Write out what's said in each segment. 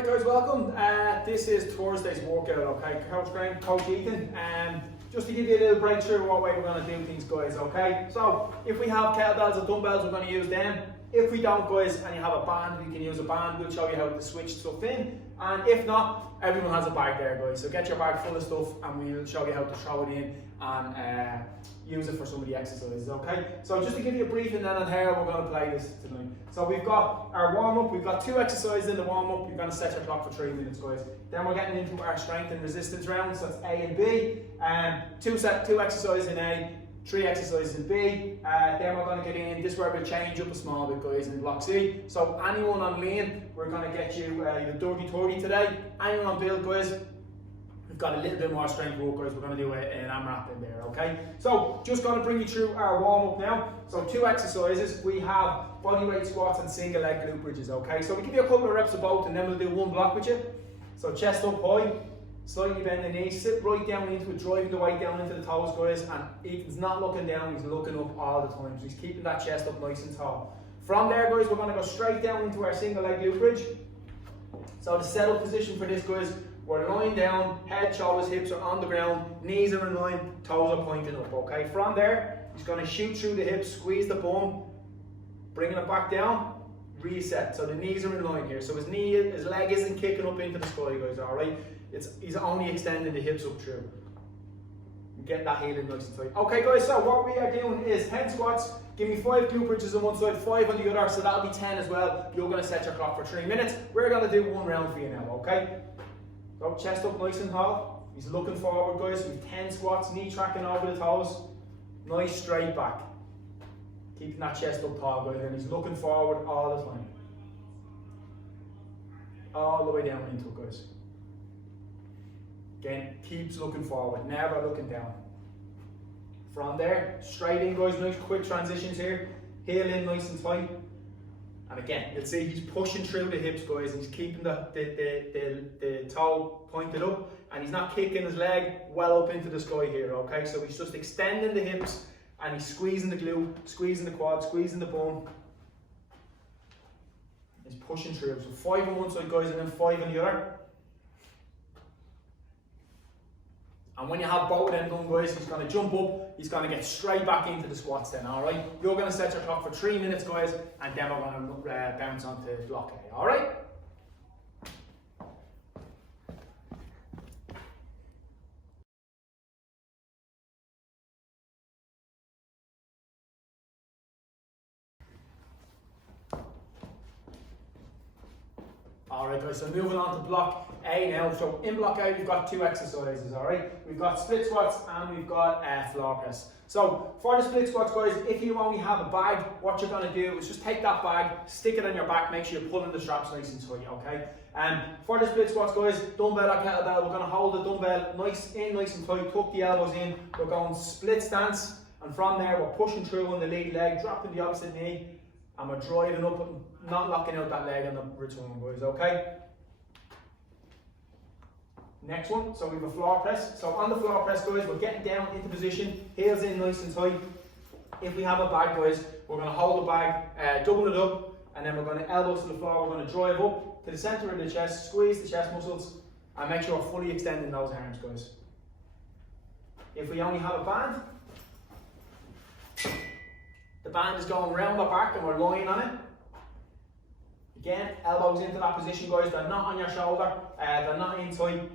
Alright guys, welcome. This is Thursday's workout, okay? Coach Grant, Coach Ethan. Just to give you a little breakthrough what way we're going to do things, guys, okay? So, if we have kettlebells or dumbbells, we're going to use them. If we don't, guys, and you have a band, we can use a band. We'll show you how to switch stuff in. And if not, everyone has a bag there, guys. So get your bag full of stuff and we'll show you how to throw it in and use it for some of the exercises, okay? So just to give you a briefing then on how we're going to play this tonight. So we've got our warm-up, we've got 2 exercises in the warm-up. You're going to set your clock for 3 minutes, guys. Then we're getting into our strength and resistance rounds. So that's A and B. 2 exercises in A, 3 exercises in B. Then we're going to get in, this is where we'll change up a small bit, guys, in block C. So anyone on lean, we're going to get you the dirty 30 today. Anyone on build, guys, we've got a little bit more strength work, guys. We're going to do an AMRAP in there, okay? So just going to bring you through our warm-up now. So 2 exercises. We have bodyweight squats and single leg glute bridges, okay? So we give you a couple of reps of both and then we'll do 1 block with you. So chest up high, slightly bend the knees, sit right down into it, driving the weight down into the toes, guys, and Ethan's not looking down, he's looking up all the time. So he's keeping that chest up nice and tall. From there, guys, we're going to go straight down into our single leg glute bridge. So the setup position for this, guys, we're lying down, head, shoulders, hips are on the ground, knees are in line, toes are pointing up, okay? From there, he's going to shoot through the hips, squeeze the bum, bringing it back down, reset. So the knees are in line here. So his leg isn't kicking up into the sky, guys, alright? He's only extending the hips up through. Get that heel in nice and tight. Okay, guys, so what we are doing is 10 squats. Give me 5 glute bridges on one side, 5 on the other, so that'll be 10 as well. You're going to set your clock for 3 minutes. We're going to do 1 round for you now, okay? So chest up nice and tall. He's looking forward, guys. We've 10 squats, knee tracking over the toes. Nice straight back. Keeping that chest up tall, guys, and he's looking forward all the time. All the way down into it, guys. Again, keeps looking forward, never looking down. From there, straight in, guys, nice quick transitions here. Heel in nice and tight. And again, you'll see he's pushing through the hips, guys, and he's keeping the toe pointed up, and he's not kicking his leg well up into the sky here, okay? So he's just extending the hips, and he's squeezing the glute, squeezing the quad, squeezing the bum. He's pushing through. So 5 on one side, guys, and then 5 on the other. And when you have both of them done, guys, he's going to jump up, he's going to get straight back into the squats then, alright? You're going to set your clock for 3 minutes, guys, and then we're going to bounce onto block A, alright? Alright, guys, so moving on to block A now. So in block A, we've got 2 exercises, alright? We've got split squats and we've got floor press. So for the split squats, guys, if you only have a bag, what you're going to do is just take that bag, stick it on your back, make sure you're pulling the straps nice and tight, okay? For the split squats, guys, dumbbell or kettlebell, we're going to hold the dumbbell nice and tight, tuck the elbows in. We're going split stance, and from there, we're pushing through on the lead leg, dropping the opposite knee, and we're driving up and not locking out that leg on the return, guys, okay? Next one, so we have a floor press. So on the floor press, guys, we're getting down into position, heels in nice and tight. If we have a bag, guys, we're going to hold the bag, double it up, and then we're going to elbows to the floor. We're going to drive up to the center of the chest, squeeze the chest muscles, and make sure we're fully extending those arms, guys. If we only have a band, the band is going round our back and we're lying on it. Again, elbows into that position, guys. They're not on your shoulder, they're not in tight.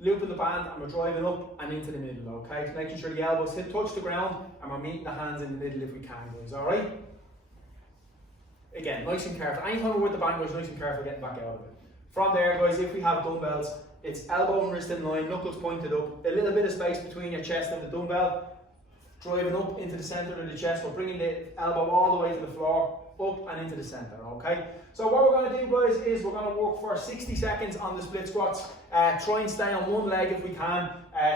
Looping the band and we're driving up and into the middle, okay? So making sure the elbows touch the ground and we're meeting the hands in the middle if we can, guys, alright? Again, nice and careful. Anytime we're with the band, guys, nice and careful getting back out of it. From there, guys, if we have dumbbells, it's elbow and wrist in line, knuckles pointed up, a little bit of space between your chest and the dumbbell. Driving up into the center of the chest, we're bringing the elbow all the way to the floor, up and into the center, okay? So what we're going to do, guys, is we're going to work for 60 seconds on the split squats. Try and stay on one leg if we can.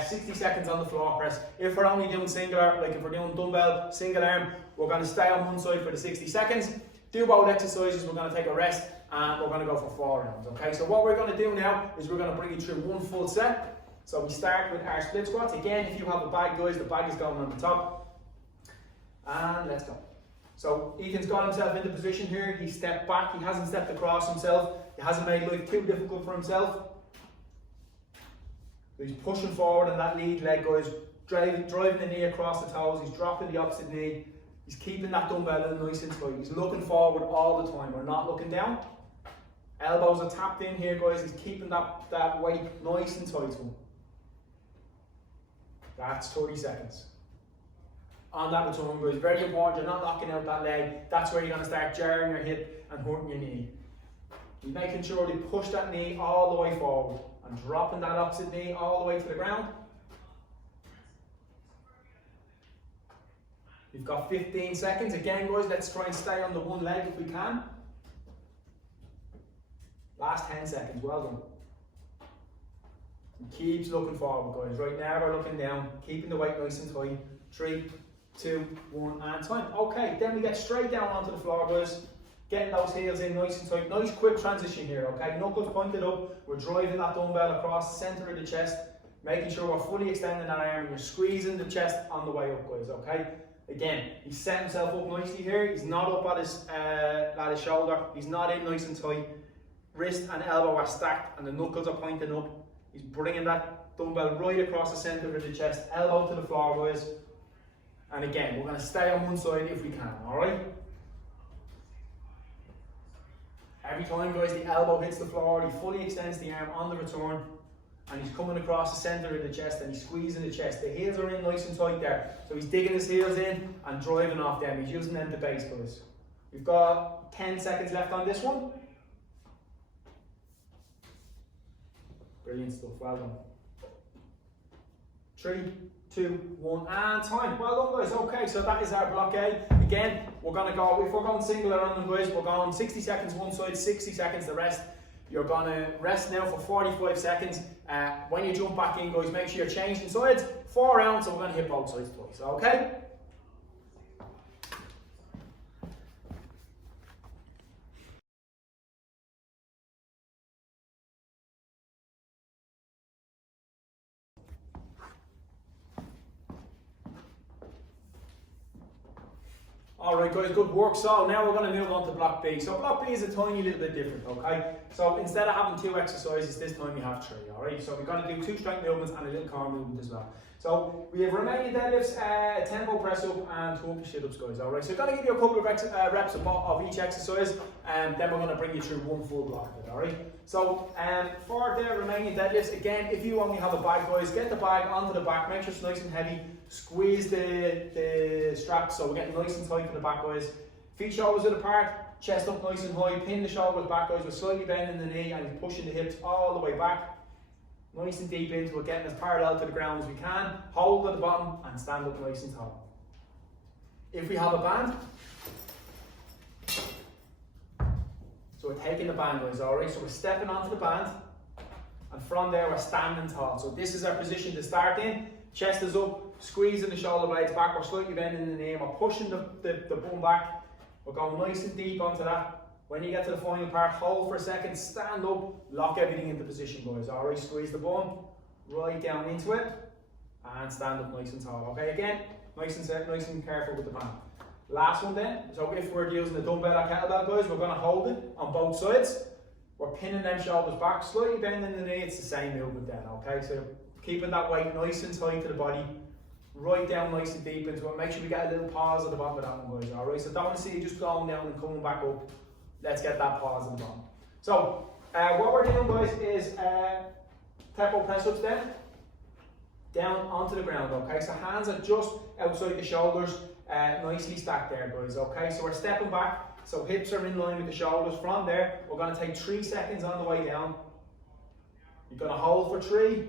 60 seconds on the floor press. If we're only doing singular, like if we're doing dumbbell, single arm, we're going to stay on one side for the 60 seconds. Do both exercises, we're going to take a rest, and we're going to go for 4 rounds, okay? So what we're going to do now is we're going to bring you through 1 full set. So we start with our split squats. Again, if you have a bag, guys, the bag is going on the top. And let's go. So Ethan's got himself into position here, he stepped back, he hasn't stepped across himself, he hasn't made life too difficult for himself. So he's pushing forward on that lead leg, guys, driving the knee across the toes, he's dropping the opposite knee, he's keeping that dumbbell in nice and tight, he's looking forward all the time, we're not looking down. Elbows are tapped in here, guys, he's keeping that weight nice and tight to him. That's 30 seconds. On that return, guys, very important, you're not locking out that leg, that's where you're going to start jarring your hip and hurting your knee. You're making sure to push that knee all the way forward and dropping that opposite knee all the way to the ground. You've got 15 seconds. Again, guys, let's try and stay on the one leg if we can. Last 10 seconds, well done. And keeps looking forward, guys. Right now we're looking down, keeping the weight nice and tight. 3, 2, 1, and time. Okay, then we get straight down onto the floor, guys. Getting those heels in nice and tight. Nice quick transition here, okay? Knuckles pointed up. We're driving that dumbbell across the centre of the chest, making sure we're fully extending that arm and we're squeezing the chest on the way up, guys, okay? Again, he's set himself up nicely here. He's not up at his shoulder. He's not in nice and tight. Wrist and elbow are stacked and the knuckles are pointing up. He's bringing that dumbbell right across the centre of the chest, elbow to the floor, guys. And again, we're going to stay on one side if we can, alright? Every time, guys, the elbow hits the floor, he fully extends the arm on the return and he's coming across the centre of the chest and he's squeezing the chest. The heels are in nice and tight there. So he's digging his heels in and driving off them. He's using them to base, guys. We've got 10 seconds left on this one. Brilliant stuff, well done. 3, 2, 1, and time. Well done, guys. Okay, so that is our block A. Again, we're going to go, if we're going single around them, guys, we're going 60 seconds one side, 60 seconds the rest. You're going to rest now for 45 seconds. When you jump back in, guys, make sure you're changing sides. 4 rounds, so we're going to hit both sides twice, okay? Alright, guys, good work. So now we're going to move on to block B. So block B is a tiny little bit different, okay? So instead of having 2 exercises, this time we have 3, alright? So we're going to do 2 strength movements and a little core movement as well. So we have Romanian deadlifts, tempo press up and Turkish sit ups, guys, alright? So I'm going to give you a couple of reps of each exercise and then we're going to bring you through one full block of it, alright? So for the Romanian deadlifts, again, if you only have a bag, guys, get the bag onto the back, make sure it's nice and heavy. Squeeze the straps so we're getting nice and tight to the back, guys. Feet shoulders width apart, chest up nice and high, pin the shoulders back, guys. We're slightly bending the knee and he's pushing the hips all the way back. Nice and deep into it, getting as parallel to the ground as we can. Hold at the bottom and stand up nice and tall. If we have a band, so we're taking the band, guys, alright? So we're stepping onto the band and from there we're standing tall. So this is our position to start in. Chest is up, squeezing the shoulder blades back, we're slightly bending the knee, we're pushing the bum back, we're going nice and deep onto that. When you get to the final part, hold for a second, stand up, lock everything into position, guys. Alright, squeeze the bum, right down into it, and stand up nice and tall. Okay, again, nice and careful with the band. Last one then, so if we're using the dumbbell or kettlebell, guys, we're going to hold it on both sides. We're pinning them shoulders back, slightly bending the knee, it's the same movement then, okay? So keeping that weight nice and tight to the body, right down nice and deep into it. Make sure we get a little pause at the bottom of that one, guys, alright? So don't want to see you just going down and coming back up. Let's get that pause at the bottom. So, what we're doing, guys, is tempo press ups then, down onto the ground, okay? So hands are just outside the shoulders, nicely stacked there, guys, okay? So we're stepping back, so hips are in line with the shoulders. From there, we're going to take 3 seconds on the way down. You're going to hold for 3,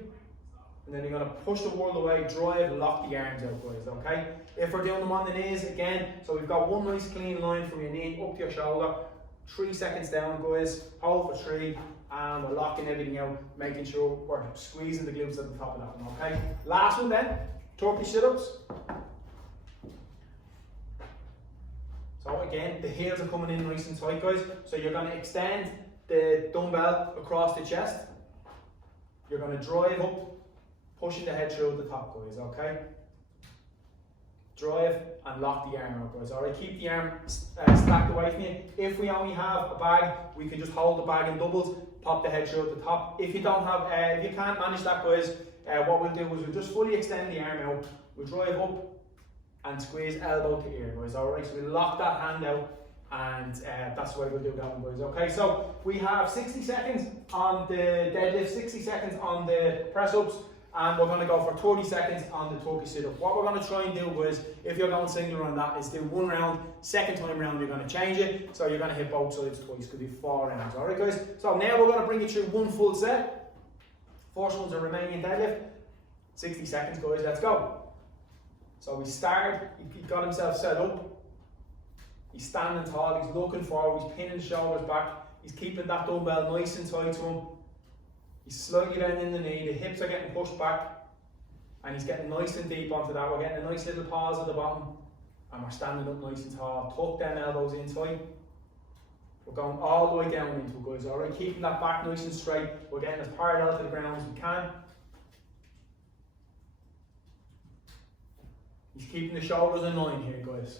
and then you're going to push the world away, drive, lock the arms out, guys, okay? If we're doing them on the knees, again, so we've got one nice clean line from your knee up to your shoulder. 3 seconds down, guys, hold for 3, and we're locking everything out, making sure we're squeezing the glutes at the top of that one, okay? Last one then, Turkish sit-ups. So again, the heels are coming in nice and tight, guys. So you're going to extend the dumbbell across the chest. You're going to drive up, pushing the head through at the top, guys, okay? drive and lock the arm out, guys. Alright, keep the arm stacked away from you. If we only have a bag, we can just hold the bag in doubles, pop the head through at the top. If you don't have, if you can't manage that, guys, what we'll do is we'll just fully extend the arm out. We'll drive up and squeeze elbow to ear, guys. Alright, so we'll lock that hand out, and that's the way we'll do that one, guys. Okay, so we have 60 seconds on the deadlift, 60 seconds on the press ups, and we're going to go for 30 seconds on the Turkish sit-up. What we're going to try and do, guys, if you're going single on that, is do one round. Second time round, you're going to change it, so you're going to hit both sides twice. Could be 4 rounds. All right, guys. So now we're going to bring you through one full set. First one's a Romanian deadlift. 60 seconds, guys. Let's go. So we start. He got himself set up. He's standing tall. He's looking forward. He's pinning his shoulders back. He's keeping that dumbbell nice and tight to him. He's slightly bending the knee, the hips are getting pushed back, and he's getting nice and deep onto that. We're getting a nice little pause at the bottom, and we're standing up nice and tall. Tuck them elbows in tight. We're going all the way down into it, guys. Alright, keeping that back nice and straight. We're getting as parallel to the ground as we can. He's keeping the shoulders in line here, guys.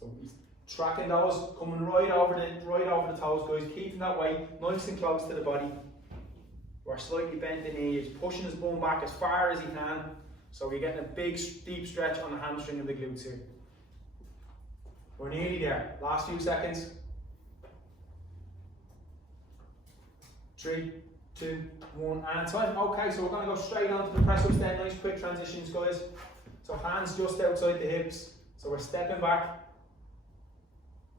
So he's tracking those, coming right over the toes, guys. Keeping that weight nice and close to the body. We're slightly bent the knee, he's pushing his bum back as far as he can, so we're getting a big deep stretch on the hamstring and the glutes here. We're nearly there, last few seconds. 3, 2, 1, and time. Okay, so we're going to go straight on to the press ups then, nice quick transitions, guys. So hands just outside the hips, so we're stepping back,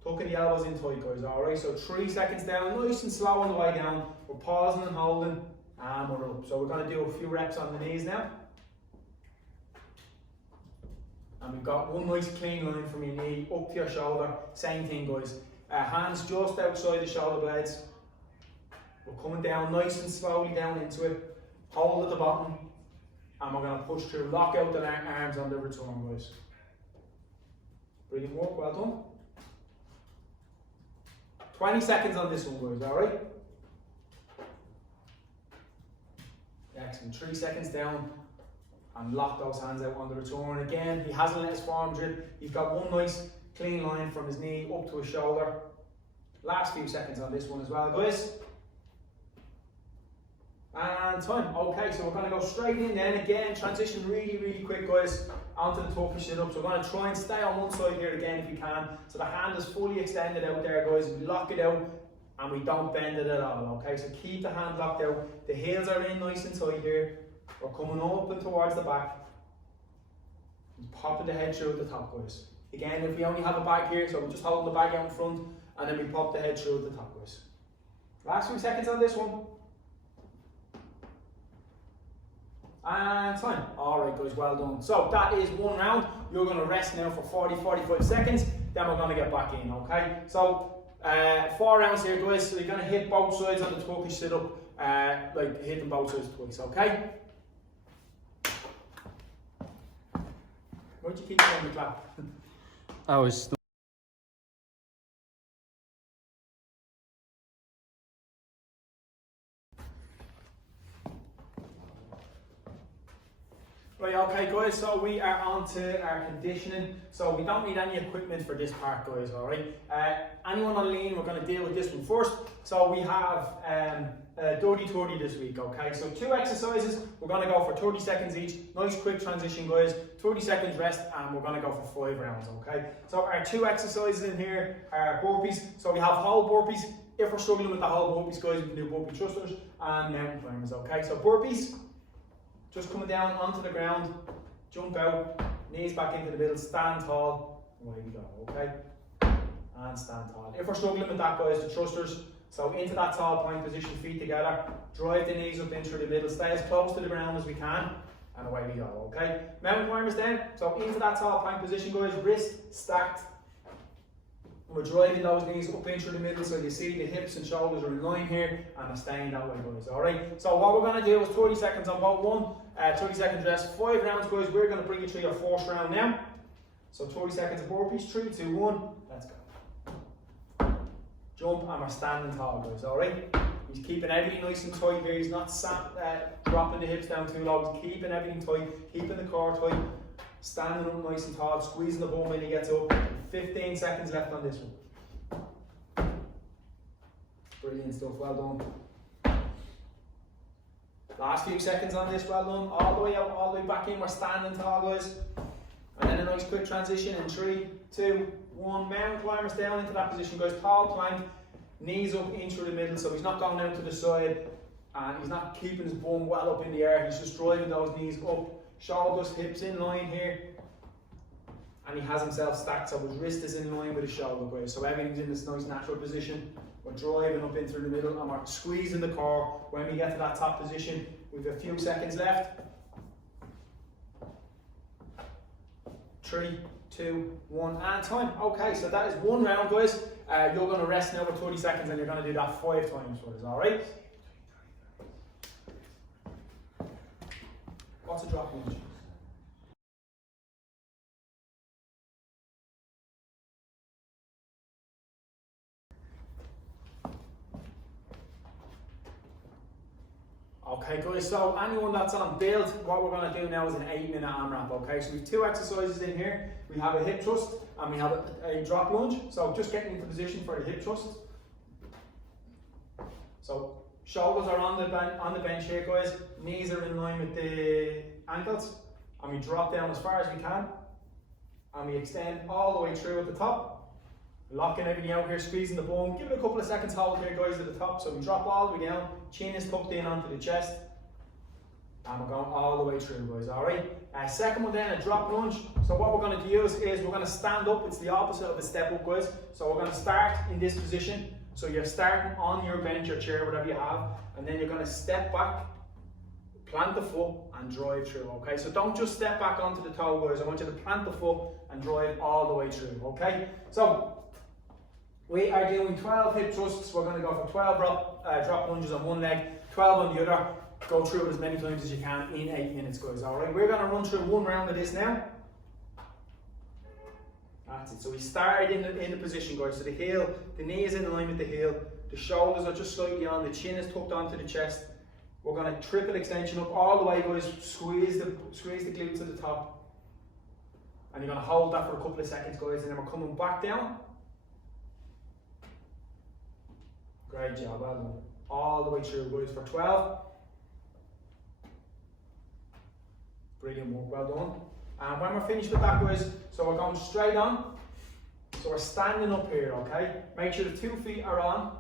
tucking the elbows in tight, guys. Alright, so 3 seconds down, nice and slow on the way down. We're pausing and holding, and we're up. So we're going to do a few reps on the knees now. And we've got one nice clean line from your knee up to your shoulder. Same thing, guys. Hands just outside the shoulder blades. We're coming down nice and slowly down into it. Hold at the bottom. And we're going to push through. Lock out the arms on the return, guys. Brilliant work, well done. 20 seconds on this one, guys, alright? Excellent. 3 seconds down and lock those hands out on the return. Again, he hasn't let his forearm drip. He's got one nice clean line from his knee up to his shoulder. Last few seconds on this one as well, guys. And time. Okay, so we're going to go straight in then. Again, transition really quick, guys, onto the Turkish sit-up. So we're going to try and stay on one side here again if we can. So the hand is fully extended out there, guys. We lock it out and we don't bend it at all, okay? So keep the hand locked out. The heels are in nice and tight here. We're coming up and towards the back. And popping the head through at the top, guys. Again, if we only have a bag here, so we're just holding the bag out in front and then we pop the head through at the top, guys. Last few seconds on this one. And time. Alright, guys, well done. So that is one round. You're going to rest now for 40-45 seconds. Then we're going to get back in, okay? So 4 rounds here, guys. So you're going to hit both sides on the Turkish sit-up, like hit them both sides twice, okay? Why'd you keep on the clap? I was. Right, okay guys, so we are on to our conditioning. So we don't need any equipment for this part, guys, alright? Anyone on lean, we're going to deal with this one first. So we have Dirty 30 this week, okay? So 2 exercises, we're going to go for 30 seconds each. Nice quick transition, guys. 30 seconds rest, and we're going to go for 5 rounds, okay? So our 2 exercises in here are burpees. So we have whole burpees. If we're struggling with the whole burpees, guys, we can do burpee thrusters and mountain climbers, okay? So burpees. Just coming down onto the ground, jump out, knees back into the middle, stand tall, away we go, okay? And stand tall. If we're struggling with that, guys, the thrusters, so into that tall point position, feet together, drive the knees up in through the middle, stay as close to the ground as we can, and away we go, okay? Mountain climbers then, so into that tall point position, guys, wrist stacked. We're driving those knees up in through the middle, so you see the hips and shoulders are in line here, and they're staying that way, guys, alright? So what we're going to do is 30 seconds on both one, 30 seconds rest, 5 rounds, guys. We're going to bring you through your 4th round now. So 30 seconds of burpees, 3, 2, 1, let's go. Jump, and we're standing tall, guys, alright? He's keeping everything nice and tight here. He's not dropping the hips down too low. He's keeping everything tight, keeping the core tight. standing up nice and tall, squeezing the bum when he gets up. 15 seconds left on this one. Brilliant stuff, well done. Last few seconds on this, well done. All the way out, all the way back in, we're standing tall, guys. And then a nice quick transition in 3, 2, 1. Mountain climbers down into that position, guys. Tall plank, knees up in through the middle, so he's not going out to the side and he's not keeping his bum well up in the air. He's just driving those knees up, shoulders, hips in line here. And he has himself stacked, so his wrist is in line with his shoulder, guys. So everything's in this nice natural position. We're driving up in through the middle and we're squeezing the core. When we get to that top position, we've a few seconds left. 3, 2, 1, and time. Okay, so that is one round, guys. You're going to rest now for 30 seconds and you're going to do that 5 times for us, alright? What's a drop lunge? Okay guys, so anyone that's on build, what we're going to do now is an 8-minute AMRAP, okay? So we have 2 exercises in here. We have a hip thrust and we have a drop lunge. So just getting into position for the hip thrust. So shoulders are on the bench here, guys. Knees are in line with the ankles. And we drop down as far as we can. And we extend all the way through at the top. Locking everything out here, squeezing the bum. Give it a couple of seconds hold here, guys, at the top. So we drop all the way down. Chin is tucked in onto the chest. And we're going all the way through, guys, alright? Second one then, a drop lunge. So what we're going to use is we're going to stand up. It's the opposite of a step up, guys. So we're going to start in this position. So you're starting on your bench or chair, whatever you have. And then you're going to step back, plant the foot and drive through, okay? So don't just step back onto the toe, guys. I want you to plant the foot and drive all the way through, okay? So we are doing 12 hip thrusts. We're going to go for 12 drop lunges on one leg, 12 on the other. Go through it as many times as you can in 8 minutes, guys, alright? We're going to run through one round of this now. That's it. So we started in the position, guys. So the heel, the knee is in line with the heel. The shoulders are just slightly on. The chin is tucked onto the chest. We're going to triple extension up all the way, guys. Squeeze the glutes to the top. And you're going to hold that for a couple of seconds, guys. And then we're coming back down. Great job, well done. All the way through, guys, for 12. Brilliant work, well done. And when we're finished with that, guys, so we're going straight on. So we're standing up here, okay? Make sure the 2 feet are on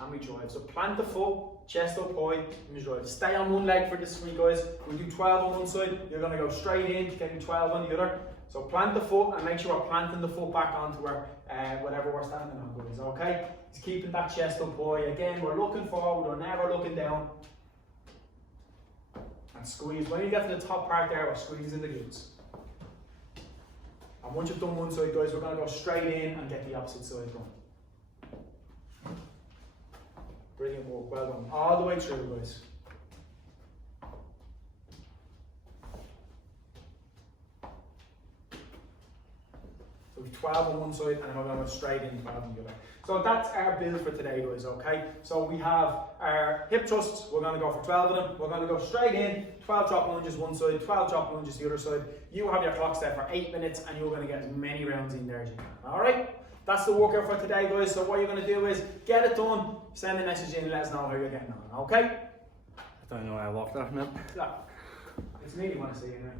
and we drive. So plant the foot, chest up high, and we drive. Stay on one leg for this week, guys. We'll do 12 on one side, you're going to go straight in, getting 12 on the other. So plant the foot and make sure we're planting the foot back onto whatever we're standing on, guys, okay? It's keeping that chest up high. Again, we're looking forward, we're never looking down. And squeeze. When you get to the top part there, we're squeezing the glutes. And once you've done one side, guys, we're going to go straight in and get the opposite side done. Brilliant work, well done. All the way through, guys. So we've 12 on one side and then we're going to go straight in 12 on the other. So that's our build for today, guys, okay? So we have our hip thrusts, we're going to go for 12 of them. We're going to go straight in, 12 drop lunges one side, 12 drop lunges the other side. You have your clock set for 8 minutes and you're going to get as many rounds in there as you can, alright? That's the workout for today, guys. So what you're going to do is get it done, send a message in, let us know how you're getting on, okay? I don't know how I walk that, man. Yeah. It's me you want to see, anyway.